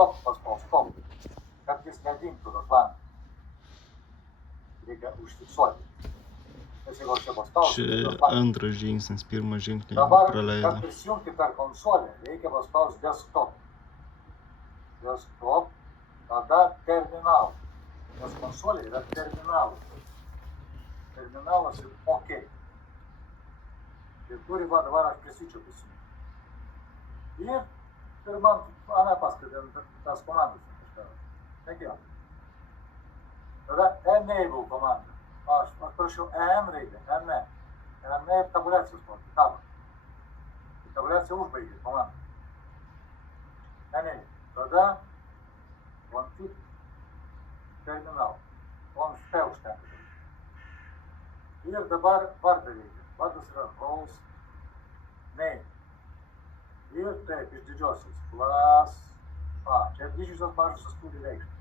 stop paspaus stop, kad jis nedingtų tas langas. Reikia užfiksuoti. Nes jeigu čia paspausti, Čia antras žingsnis, pirmas žingsnis dabar, praleido. kad prisijungti per konsolę, reikia paspausti desktop. Desktop, tada terminal. Nes konsolė yra terminalas. Terminalas ir OK. Ir turi va dabar aš prisičiau prisijungti. Ir man Ana paskaitė tas komandas. Nekėjo. Tada enable komanda. Aš prašiau EN raidę, EN. EN ir tabuliacijos komanda. Tabą. Tabuliacija užbaigė komandą. Enable. Tada config terminal. Conf užtenka. Ir dabar vardą reikia. Vardas yra roles name. Ir taip, iš didžiosios. Plus A. Čia didžiosios mažosios turi reikšti.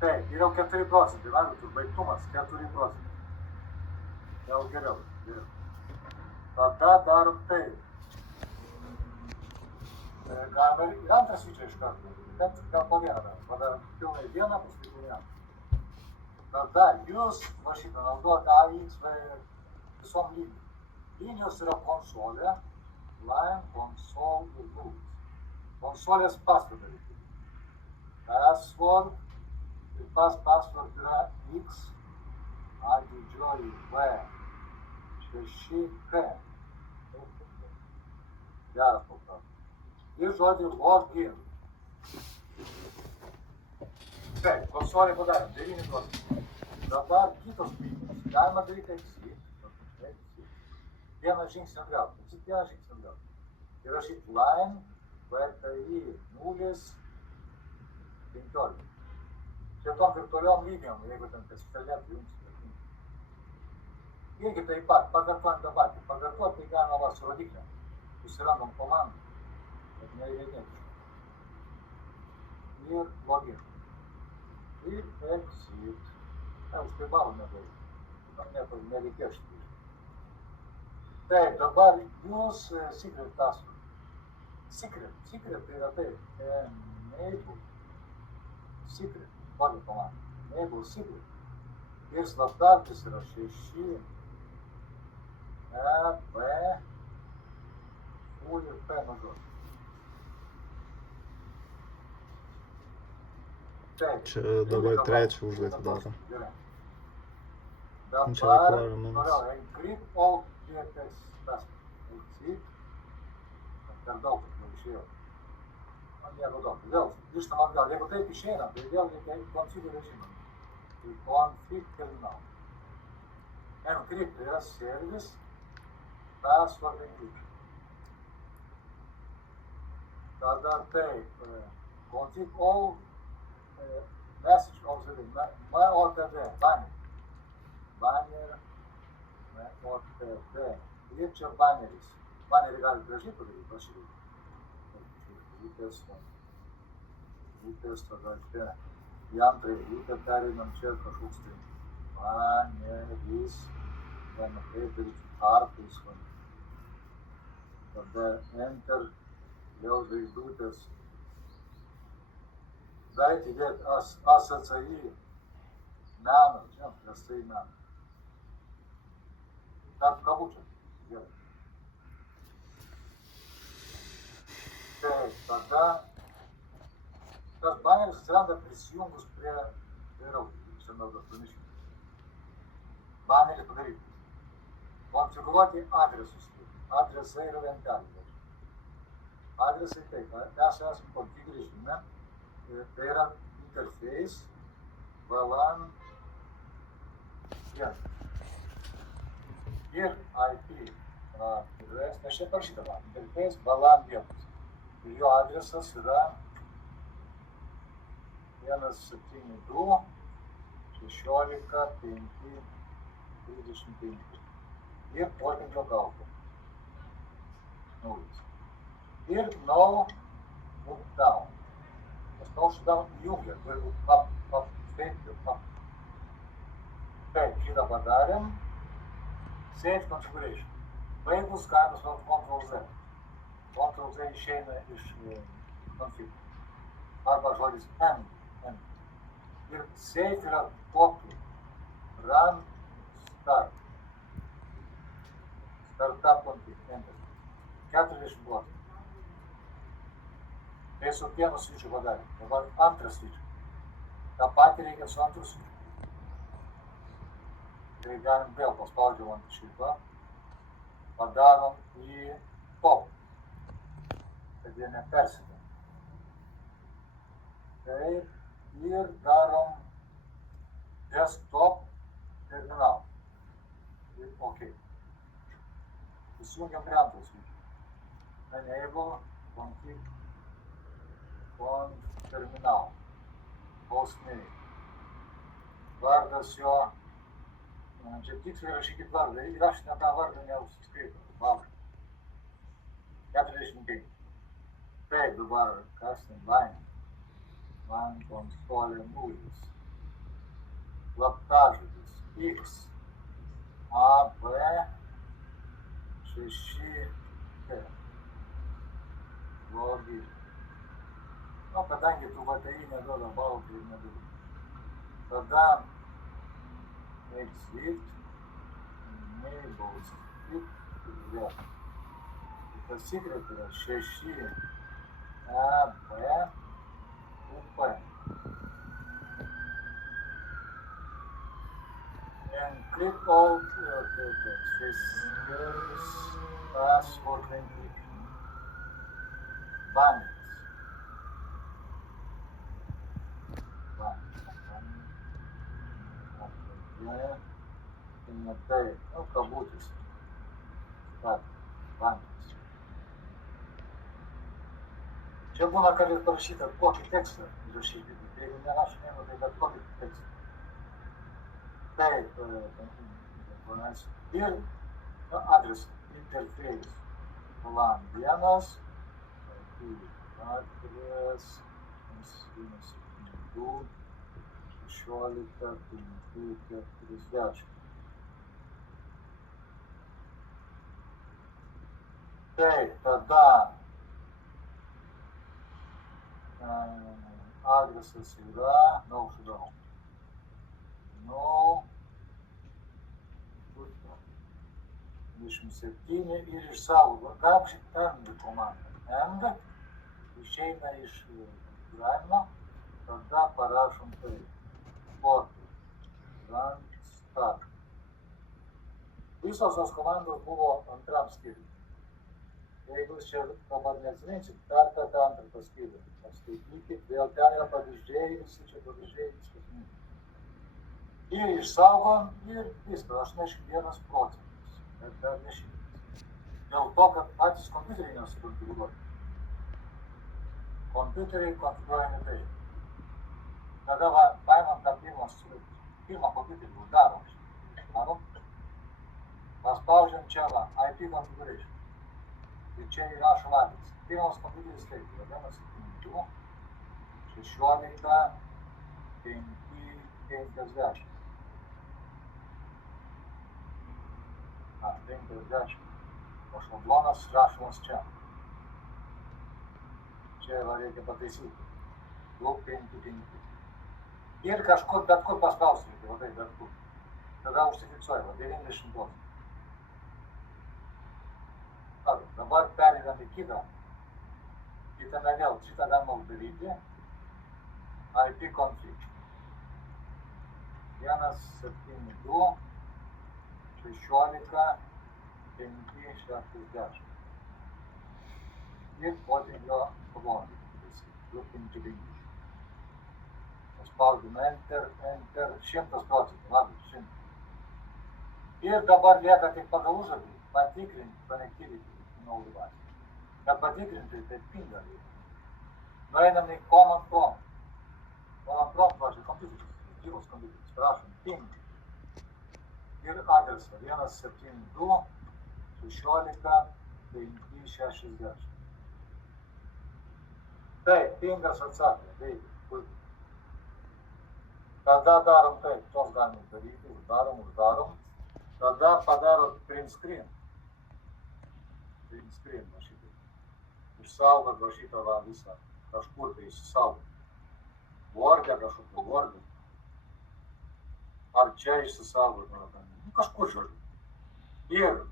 Taip, yra 4%. Matot, užbaigtumas 4%. Jau geriau. Tada darom taip. Galime ir antrą switchą iš karto. Bet gal po vieną darom. Padarom pilnai vieną, paskui po vieną. Tada jūs va šitą naudojate AX visom linijom. Linijos yra konsolė, line, console ir group. Konsolės password reikia. Password ir password yra X, A didžioji V, 6K. Geras paprašau. Ir žodį login. Taip, konsolė padarėm, 9%. Dabar kitos linijos. Galima daryti exit. Vieną žingsnį atgal. Exit vieną žingsnį atgal. Ir rašyti line, VTI 0, 15. Čia tom virtualiom linijom, jeigu ten pasikalbėtų jums. Irgi taip pat, pakartuojam tą patį. Pakartuoti tai galima va su rodiklėm. Susirandom komandą, kad neįvedėti. Ir login. Ir exit. Už tai balų nedaug. Nereikės šitą. Taip, dabar jūs secret password. Secret tai yra taip. Enable. Secret. Valiu komandą. Enable secret. Ir slaptavtis yra 6. E, B, U ir P mažos. Taip. Čia dabar trečią užduotį daro. Gerai. Čia Dabar, requirements. encrypt all DFS password. Exit. Per daug, kad neišėjo. Man nieko daug. Vėl grįžtam atgal. Jeigu taip išeina, tai vėl reikia config režimą. Tai config terminal. Encrypt yra service, password encryption. Tada taip, config all message observing, MOTD, banner. Banner, MOTD. Ir čia baneris. Banerį gali gražiai padaryti, prašyti. Įtės tada čia. Į antrąjį lytę pereinam čia kažkoks tai baneris. Galima taip daryti tarpais. Tada enter, vėl žvaigždutės. Galite įdėti ASCI meną, čia, prastai meną. Tarp kabučių. Gerai. Taip, tada tas baneris atsiranda prisijungus prie routerio. Čia naudos pranešimų. Banerį padaryti. Konfigūruoti adresus. Adresai yra lentelė. Adresai taip, mes esame config režime. Tai yra interface VLAN 1 ir IP adres, nes čia parašyta interface VLAN 1 ir jo adresas yra 172 16 5 35 ir portinklio galva 0 ir no move down. No shutdown įjungia, turi būt up, save ir up. Taip, šitą padarėm. Save configuration. Baigus galima Ctrl Z. Ctrl Z išeina iš konfliktas. Arba žodis end. Ir safe yra tokiu. Run, start. Startup konfliktas. 40 procentų. Tai su vienu svičiu padarė. Dabar antras svičiu. tą patį reikia su antru sujungti. Tai galim vėl paspaudžiam ant šito, padarom į top, kad jie nepersidė. Taip, ir darom desktop terminal. Ir OK. Įsijungiam prie antros sujungti. Enable config terminal. Hostname. Vardas jo. Čia tiksliai rašykit vardą. Įrašinę tą vardą neužsiskaito. Valgai. 45. Taip, dabar kas ten line. Line konsolė 0. Slaptažodis X. A, B, 6, T. Login. Nu, kadangi tų VTI neduoda balų, tai neduoda. Tada exit, enable script ir vėl. Tas secret yra 6, E, B, U, P. Encrypt all systems, password encryption. Bandits. Tai, nu, kabutės. Bandits. Čia būna, kad ir parašyta, kokį tekstą įrašyti. Jeigu nerašinėjama, tai bet kokį tekstą. Taip, ir adresą, interface, LAN 1, adres, 172, 16, 540. Taip, tada adresas yra, uždarau. No, 27 ir išsaugo. Galim šitą end komandą. End išeina iš gyvenimo, tada parašom tai. Portų. Run, start. Visos tos komandos buvo antram skyriui. Jeigu jūs čia dabar neatsiminsit, dar kartą antrą paskyrį. Paskaitykit, vėl ten yra pavyzdžiai, visi čia pavyzdžiai, viskas minti. Ir išsaugom ir viskas, 81%. Bet dar ne 100. Dėl to, kad patys kompiuteriai nesukonfigūruoti. Kompiuteriai konfigūruojami taip. Tada paimam tą pirmą kompiuterį, uždarom. Uždarom. Paspaudžiam čia IP configuration. Ir čia įrašom adresą. Pirmas kompiuteris taip, yra 172, 16, 550. 50. O šablonas rašomas čia. Čia reikia pataisyti. 255. Ir kažkur, bet kur paspausite, va taip, bet kur. Tada užsifiksuoja, 90%. Dabar pereinam į kitą. Kitame vėl, šitą galima uždaryti. IP config. 172, 16, 560. Ir potinio pagondį. 255. Paspaudžiam enter, 100%, labai 100. Ir dabar lieka tik pagal užduotį patikrinti connectivity naudų bazę. Bet patikrinti tai pingą reikia. Nueinam į command prompt. Command prompt, pavyzdžiui, kompiuteris, gyvas kompiuteris, prašom, ping. Ir adresą 172, 16, 560. Taip, pingas atsakė, veikia. Tada darom taip, tos galim daryti, uždarom. Tada padarot print screen. Print screen va šitą. Išsaugot va šitą visą kažkur tai išsisaugoti. Vordę kažkokį vordę. Ar čia išsisaugoti, kažkur žodžiu. Ir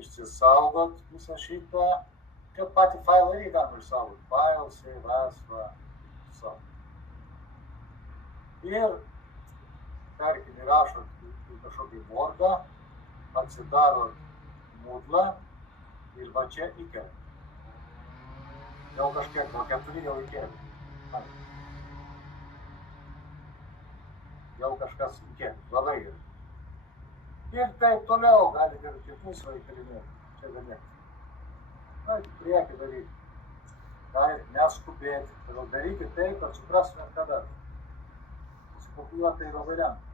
išsisaugot visą šitą, kad patį failą irgi galima išsaugot. File, save as, va, išsaugot. Ir, tarkim, įrašot į kažkokį Wordą, atsidarot Moodle'ą ir va čia įkeliat. Jau kažkiek, gal 4 jau įkeliat. Jau kažkas įkeliat, labai gerai. Ir taip toliau galite ir kitus įkelinėti. Čia galėtų. Na, priekį daryti. Tai neskubėti. Todėl daryti taip, kad suprastumėt kada. Sukopijuoti tai labai lengva.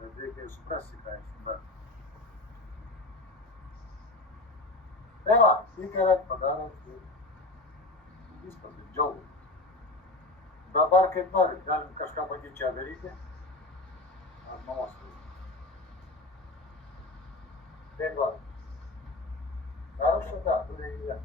Bet reikia suprasti, ką jūs suprasti. Tai va, įkeliat, padarot ir viskas, ir džiaugiat. Dabar kaip norit, galim kažką bandyti čia daryti. Ar mamos daryti. Tai va. Хорошо, да, буде і я.